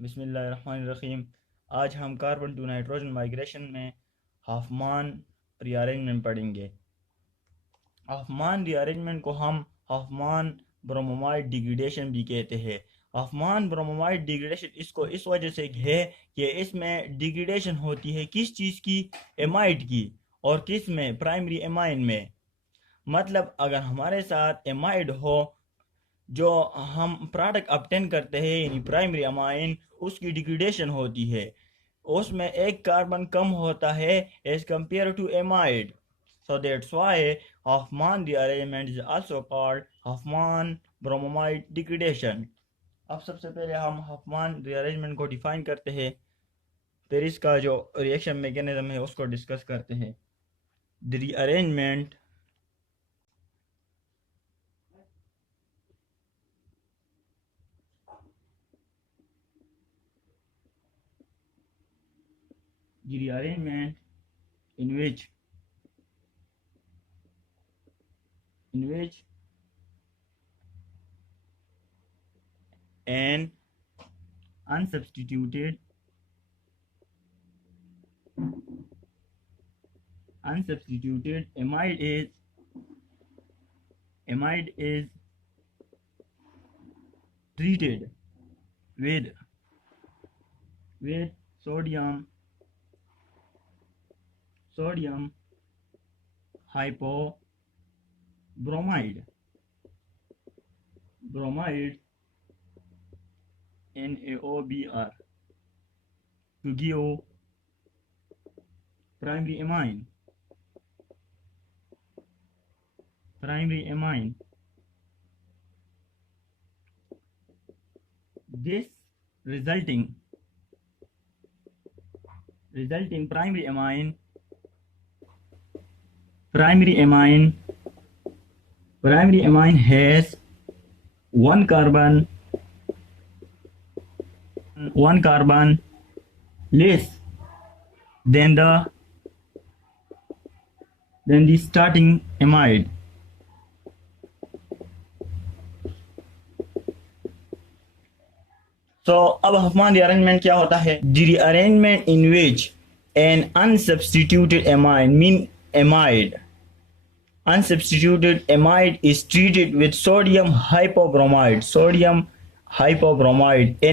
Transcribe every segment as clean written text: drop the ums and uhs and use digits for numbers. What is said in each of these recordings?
बिस्मिल्लाहिर्रहमानिर्रहीम। आज हम कार्बन टू नाइट्रोजन माइग्रेशन में हाफमान रीअरेंजमेंट पढ़ेंगे। हाफमान रीअरेंजमेंट को हम हाफमान ब्रोमोमाइड डिग्रेडेशन भी कहते हैं। हाफमान ब्रोमोमाइड डिग्रेडेशन इसको इस वजह से है कि इसमें डिग्रेडेशन होती है किस चीज़ की, एमाइड की, और किस में, प्राइमरी एमाइन में। मतलब अगर हमारे साथ एमाइड हो, जो हम प्रोडक्ट ऑब्टेन करते हैं यानी प्राइमरी अमाइन, उसकी डिग्रेडेशन होती है, उसमें एक कार्बन कम होता है as compare to amide. So that's why Hofmann rearrangement is also called Hofmann bromamide degradation. अब सबसे पहले हम हॉफमान रीअरेंजमेंट को डिफाइन करते हैं, फिर इसका जो रिएक्शन मैकेनिज्म है उसको डिस्कस करते हैं। The rearrangement in which an unsubstituted amide is treated with sodium hypobromide NaOBr to give primary amine. This resulting primary amine has one carbon less than the starting amide. तो अब हफमान rearrangement क्या होता है? The rearrangement in which N unsubstituted amide is treated with sodium hypobromide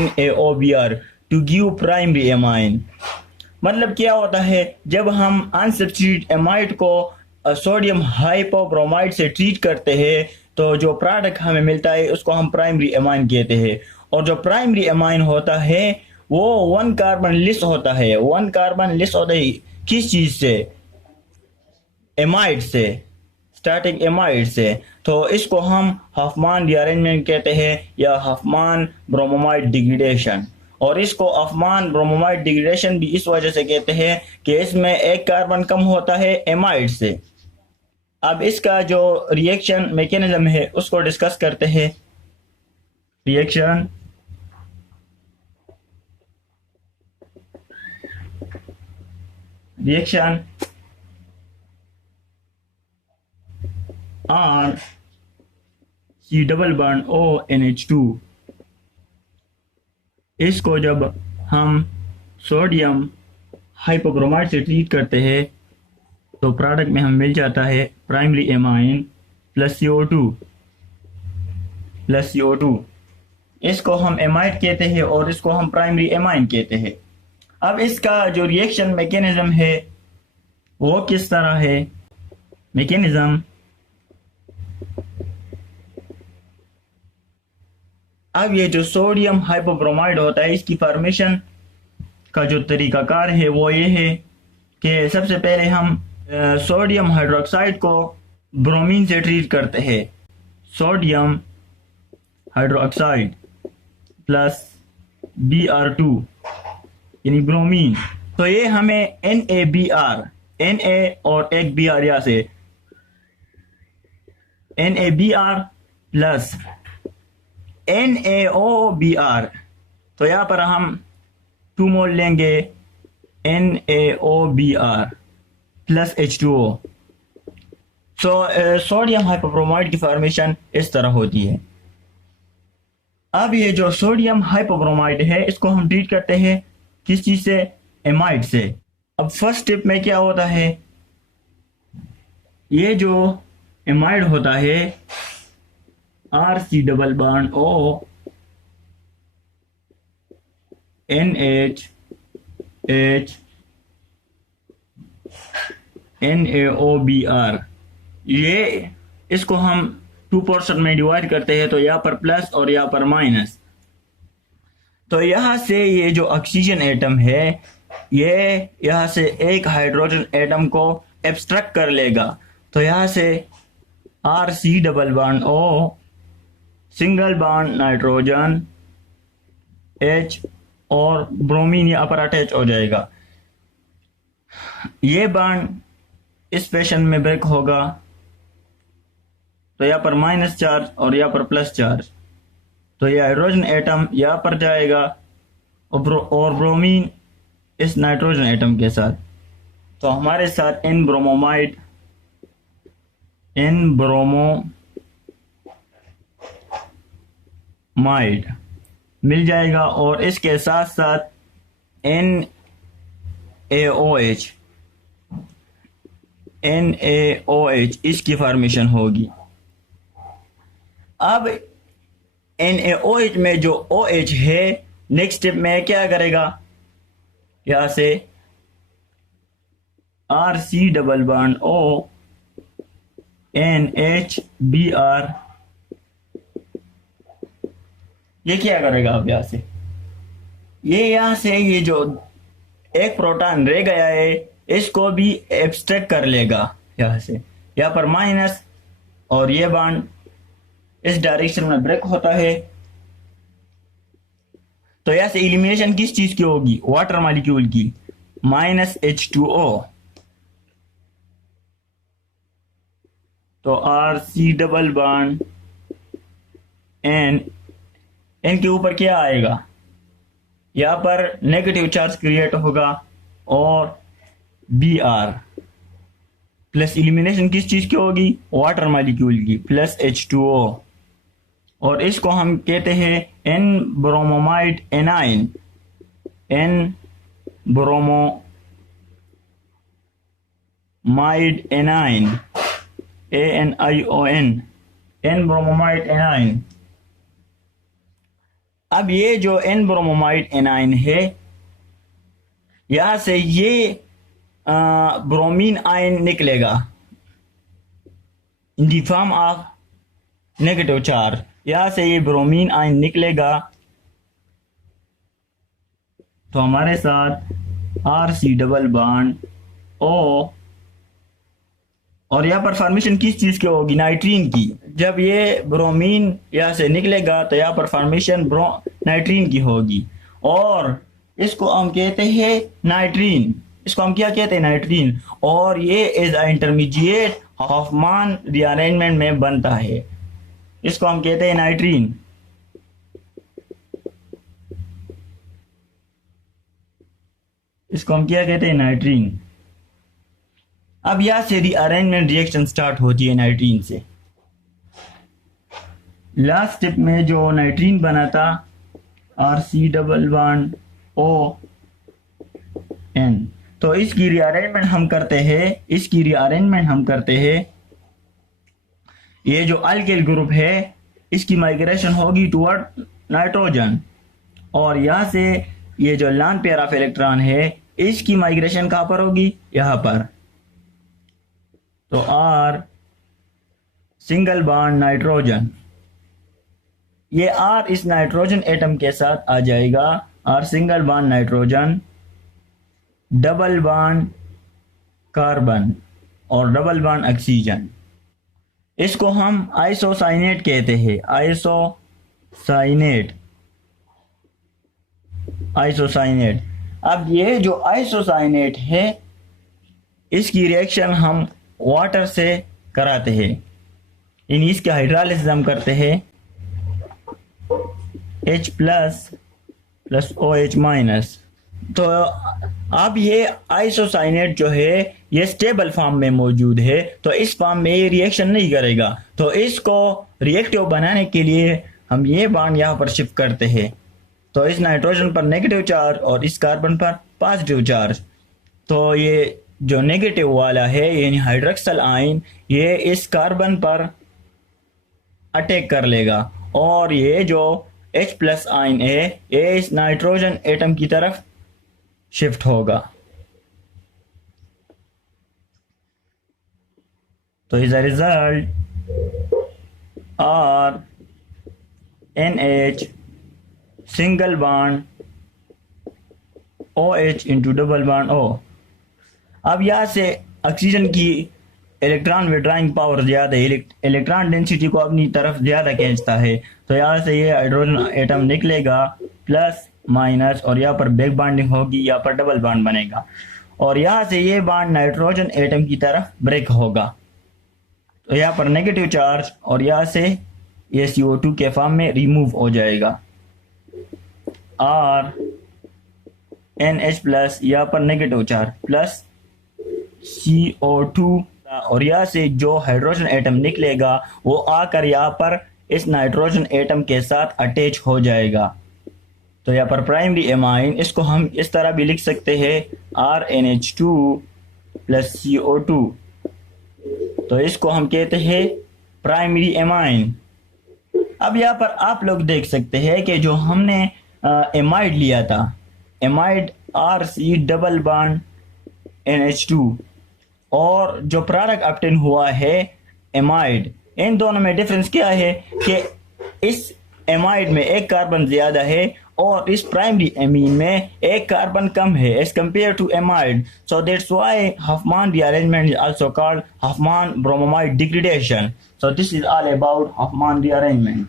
NaOBr to give primary amine। मतलब क्या होता है, जब हम अनसब्स्टिट्यूटेड एमाइड को सोडियम हाइपोब्रोमाइड से ट्रीट करते हैं तो जो प्रोडक्ट हमें मिलता है उसको हम प्राइमरी एमाइन कहते हैं। और जो प्राइमरी एमाइन होता है वो वन कार्बन लेस होता है। किस चीज से? एमाइड से, स्टार्टिंग एमाइड से। तो इसको हम हॉफमान रीअरेंजमेंट कहते हैं या हॉफमान ब्रोमोमाइड डिग्रेडेशन। और इसको हॉफमान ब्रोमोमाइड डिग्रेडेशन भी इस वजह से कहते हैं कि इसमें एक कार्बन कम होता है एमाइड से। अब इसका जो रिएक्शन मैकेनिज्म है उसको डिस्कस करते हैं। Reaction R C double bond ONH2। इसको जब हम सोडियम हाइपोब्रोमाइड से ट्रीट करते हैं तो प्रोडक्ट में हमें मिल जाता है प्राइमरी एमाइन प्लस CO2। इसको हम एमाइड कहते हैं और इसको हम प्राइमरी एमाइन कहते हैं। अब इसका जो रिएक्शन मैकेनिज्म है वो किस तरह है? मैकेनिज्म, अब ये जो सोडियम हाइपोब्रोमाइड होता है इसकी फॉर्मेशन का जो तरीकाकार है वो ये है कि सबसे पहले हम सोडियम हाइड्रोक्साइड को ब्रोमीन से ट्रीट करते हैं। सोडियम हाइड्रोक्साइड प्लस Br2 यानी ब्रोमीन। तो ये हमें NaBr, Na और एक Br यहाँ से NaBr प्लस NaOBr। तो यहाँ पर हम 2 मोल लेंगे NaOBr plus H2O। Sodium hypobromide की फॉर्मेशन इस तरह होती है। अब ये जो सोडियम हाइपोब्रोमाइड है इसको हम ट्रीट करते हैं किस चीज से, एमाइड से। अब फर्स्ट स्टेप में क्या होता है, ये जो एमाइड होता है RC double bond O NH H NaOBr, ये इसको हम 2 पोर्शन में डिवाइड करते हैं, तो यहाँ पर प्लस और यहाँ पर माइनस। तो यहाँ से ये जो ऑक्सीजन एटम है ये यहाँ से एक हाइड्रोजन एटम को एब्स्ट्रैक्ट कर लेगा, तो यहाँ से RC double bond O single bond nitrogen H और ब्रोमीन यहाँ पर अटैच हो जाएगा। ये बॉन्ड इस फैशन में ब्रेक होगा, तो यहाँ पर माइनस चार्ज और यहाँ पर प्लस चार्ज, तो ये हाइड्रोजन एटम यहाँ पर जाएगा और ब्रोमीन इस नाइट्रोजन एटम के साथ। तो हमारे साथ N ब्रोमोमाइड मिल जाएगा और इसके साथ साथ NaOH इसकी फॉर्मेशन होगी। अब NaOH में जो OH है नेक्स्ट स्टेप में क्या करेगा, यहां से RC double bond O NHBr, ये क्या करेगा, अब यहां से ये जो एक प्रोटॉन रह गया है इसको भी एब्स्ट्रैक्ट कर लेगा यहां से, यहाँ पर माइनस और ये बॉन्ड इस डायरेक्शन में ब्रेक होता है। तो यहां से एलिमिनेशन किस चीज की होगी, वाटर मॉलिक्यूल की, -H2O। तो RC डबल बॉन्ड N के ऊपर क्या आएगा, यहां पर नेगेटिव चार्ज क्रिएट होगा और Br प्लस एलिमिनेशन किस चीज की होगी, वाटर मॉलिक्यूल की, प्लस H2O, और इसको हम कहते हैं N bromamide A9, N bromamide A9 ANION, N bromamide A9. अब ये जो N ब्रोमोमाइड एनाइन है यहां से ये ब्रोमीन आयन निकलेगा in the form of negative charge, यहां से ये ब्रोमीन आयन निकलेगा। तो हमारे साथ RC डबल बॉन्ड O, और यहाँ पर फॉर्मेशन किस चीज की होगी, नाइट्रीन की। जब ये ब्रोमीन यहाँ से निकलेगा तो यहाँ पर फॉर्मेशन नाइट्रीन की होगी, और इसको हम कहते हैं नाइट्रीन, इसको हम क्या कहते हैं, नाइट्रीन। और ये एज अ इंटरमीडिएट हॉफमान रीअरेंजमेंट में बनता है, इसको हम कहते हैं नाइट्रीन। इसको हम क्या कहते हैं, नाइट्रीन। अब यहां से रीअरेंजमेंट रिएक्शन स्टार्ट होती है नाइट्रीन से। लास्ट स्टेप में जो नाइट्रीन बना था RC double bond O N, तो इसकी रीअरेंजमेंट हम करते हैं, ये जो अल्किल ग्रुप है इसकी माइग्रेशन होगी टुवर्ड नाइट्रोजन, और यहां से ये जो लॉन पेयर ऑफ इलेक्ट्रॉन है इसकी माइग्रेशन कहां पर होगी, यहां पर। तो R सिंगल बॉन्ड नाइट्रोजन, ये R इस नाइट्रोजन एटम के साथ आ जाएगा, R single bond nitrogen, double bond carbon और डबल बॉन्ड ऑक्सीजन। इसको हम आइसोसाइनेट कहते हैं, आइसोसाइनेट। अब ये जो आइसोसाइनेट है इसकी रिएक्शन हम वाटर से कराते हैं, यानी इसके हाइड्रोलिसिस हम करते हैं, H प्लस OH माइनस। तो अब ये आइसोसाइनेट जो है ये स्टेबल फॉर्म में मौजूद है, तो इस फॉर्म में ये रिएक्शन नहीं करेगा। तो इसको रिएक्टिव बनाने के लिए हम ये बॉन्ड यहाँ पर शिफ्ट करते हैं, तो इस नाइट्रोजन पर नेगेटिव चार्ज और इस कार्बन पर पॉजिटिव चार्ज। तो ये जो नेगेटिव वाला है यानी हाइड्रोक्सिल आयन, ये इस कार्बन पर अटैक कर लेगा और ये जो H+ आयन है ये इस नाइट्रोजन एटम की तरफ शिफ्ट होगा। तो is a result R NH single bond OH into double bond O। अब यहाँ से ऑक्सीजन की इलेक्ट्रॉन विड्राइंग पावर ज़्यादा है, इलेक्ट्रॉन डेंसिटी को अपनी तरफ ज़्यादा खींचता है, तो यहाँ से ये हाइड्रोजन एटम निकलेगा प्लस माइनस और यहाँ पर बैक बॉन्डिंग होगी, यहाँ पर डबल बॉन्ड बनेगा और यहाँ से ये बॉन्ड नाइट्रोजन एटम की तरफ ब्रेक होगा। तो यहाँ पर नेगेटिव चार्ज और यहाँ से ये CO2 के फॉर्म में रिमूव हो जाएगा। R NH+ यहाँ पर नेगेटिव चार्ज प्लस CO2 और यहाँ से जो हाइड्रोजन एटम निकलेगा वो आकर यहाँ पर इस नाइट्रोजन एटम के साथ अटैच हो जाएगा। तो यहाँ पर प्राइमरी एमाइन, इसको हम इस तरह भी लिख सकते हैं RNH2 प्लस CO2, तो इसको हम कहते हैं प्राइमरी एमाइन। अब यहाँ पर आप लोग देख सकते हैं कि जो हमने एमाइड लिया था, amide RC double bond NH2 और जो प्रोडक्ट ऑब्टेन हुआ है एमाइड, इन दोनों में डिफरेंस क्या है कि इस एमाइड में एक कार्बन ज्यादा है और इस प्राइमरी एमीन में एक कार्बन कम है as compare to amide. So that's why Hofmann rearrangement is also called Hofmann bromamide degradation. So this is all about Hofmann rearrangement.